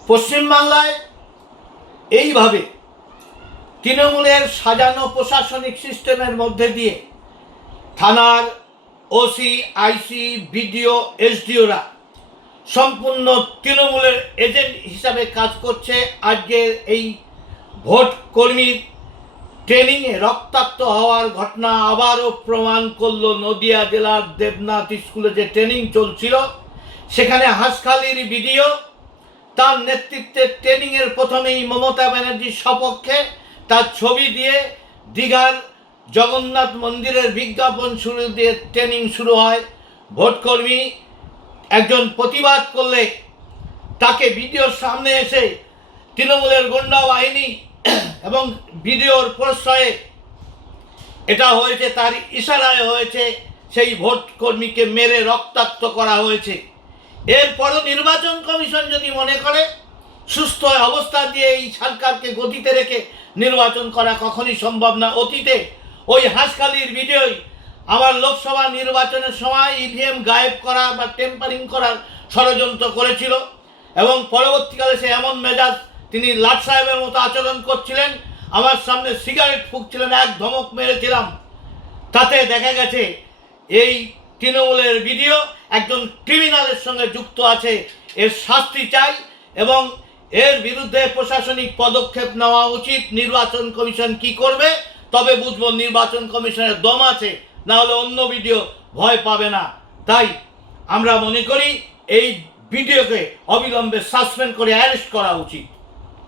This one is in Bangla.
পশ্চিমবাংলায় এইভাবে তৃণমূলের সাজানো প্রশাসনিক সিস্টেমের মধ্যে দিয়ে থানার ওসি, আইসি, বিডিও, এসডিওরা সম্পূর্ণ তৃণমূলের এজেন্ট হিসাবে কাজ করছে। আজকের এই ভোট কর্মীর ট্রেনিংয়ে রক্তাক্ত হওয়ার ঘটনা আবারও প্রমাণ করল। নদিয়া জেলার দেবনাথ স্কুলে যে ট্রেনিং চলছিল, সেখানে হাঁসখালির বিডিও তার নেতৃত্বে ট্রেনিংয়ের প্রথমেই মমতা ব্যানার্জির সপক্ষে তার ছবি দিয়ে দীঘার জগন্নাথ মন্দিরের বিজ্ঞাপন শুরু দিয়ে ট্রেনিং শুরু হয়। ভোটকর্মী একজন প্রতিবাদ করলে তাকে ভিডিওর সামনে এসে তৃণমূলের গুন্ডা বাহিনী এবং ভিডিওর প্রশ্রয়ে এটা হয়েছে, তার ইশারায় হয়েছে, সেই ভোট কর্মীকে মেরে রক্তাক্ত করা হয়েছে। এরপরও নির্বাচন কমিশন যদি মনে করে সুস্থ অবস্থা দিয়ে এই সরকারকে গতিতে রেখে নির্বাচন করা কখনই সম্ভব না। অতীতে ওই হাঁসখালির ভিডিওই আমার লোকসভা নির্বাচনের সময় ইভিএম গায়েব করা বা টেম্পারিং করার ষড়যন্ত্র করেছিল এবং পরবর্তীকালে সে এমন মেজাজ, তিনি লাট সাহেবের মতো আচরণ করছিলেন, আমার সামনে সিগারেট ফুঁকছিলেন, এক ধমক মেরেছিলাম। তাতে দেখা গেছে এই তৃণমূলের ভিডিও একজন ক্রিমিনালের সঙ্গে যুক্ত আছে। এর শাস্তি চাই এবং এর বিরুদ্ধে প্রশাসনিক পদক্ষেপ নেওয়া উচিত। নির্বাচন কমিশন কি করবে তবে বুঝবো নির্বাচন কমিশনের দম আছে, না হলে অন্য ভিডিও ভয় পাবে না। তাই আমরা মনে করি এই ভিডিওকে অবিলম্বে সাসপেন্ড করে অ্যারেস্ট করা উচিত।